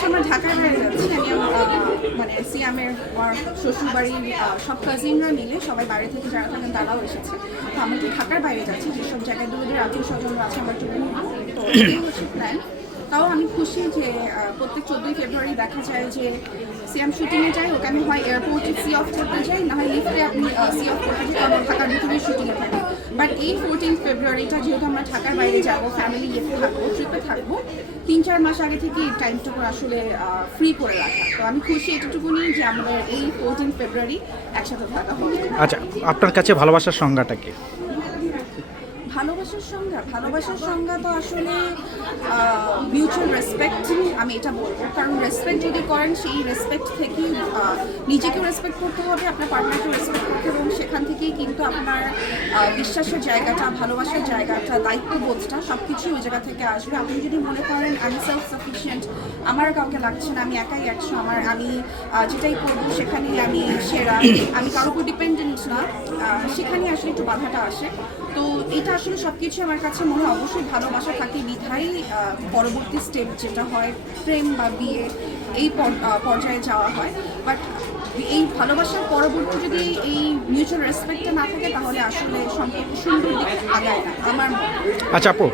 হচ্ছে আমরা ঢাকার বাইরে যাচ্ছি, আমি মানে সিয়ামের আমার শ্বশুরবাড়ির সব কাজিনরা মিলে সবাই বাইরে থেকে যারা থাকেন তারাও এসেছে। তো আমরা একটু ঢাকার বাইরে যাচ্ছি, যেসব জায়গায় দূরে দূরে আত্মীয় স্বজনরা আছে, আমার জন্য তো হচ্ছে প্ল্যান তাও আমি খুশি যে প্রত্যেক চোদ্দোই ফেব্রুয়ারি দেখা যায় যে সিএম শুটিংয়ে যাই, ওকে আমি হয় এয়ারপোর্টে সি অফ করতে যাই, না হয় লিফটে আপনি সি অফ করতে যাই, কারণ ঢাকার ভিতরে শুটিংয়ে থাকি। বাট এই ফোরটিন ফেব্রুয়ারিটা যেহেতু আমরা ঢাকার বাইরে যাব ফ্যামিলি ইয়েতে থাকব ট্রিপে থাকব, তিন চার মাস আগে থেকে এই টাইমটা করে আসলে ফ্রি করে রাখা। তো আমি খুশি এটুকুনি যে আমাদের এই ফোরটিন ফেব্রুয়ারি একসাথে থাকা হবে আচ্ছা আপনার কাছে ভালোবাসার সংজ্ঞাটা কি? ভালোবাসার সংজ্ঞা ভালোবাসার সংজ্ঞা তো আসলে মিউচুয়াল রেসপেক্ট আমি এটা বলব। কারণ রেসপেক্ট যদি করেন, সেই রেসপেক্ট থেকেই নিজেকেও রেসপেক্ট করতে হবে, আপনার পার্টনারকেও রেসপেক্ট করতে হবে, এবং সেখান থেকেই কিন্তু আপনার বিশ্বাসের জায়গাটা, ভালোবাসার জায়গাটা, দায়িত্ববোধটা সব কিছুই ওই জায়গা থেকে আসবে। আপনি যদি মনে করেন আমি সেলফ সাফিসিয়েন্ট আমার কাউকে লাগছে না আমি একাই একশো আমার আমি যেটাই করব সেখানেই আমি সেরা আমি কারোর উপর ডিপেন্ডেন্ট না। সেখানে আসলে একটু বাধাটা আসে। তো এটা আসলে সব কিছু আমার কাছে মনে হয় অবশ্যই ভালোবাসা থাকে আহ, পরবর্তী স্টেপ যেটা হয় প্রেম বা বিয়ে এই পর্যায়ে যাওয়া হয়। বাট এই ভালোবাসার পরবর্তী যদি এই মিউচুয়াল রেসপেক্টটা না থাকে তাহলে আসলে সম্পর্ক সুন্দর দিকে আগায় না আমার আচ্ছা আপু।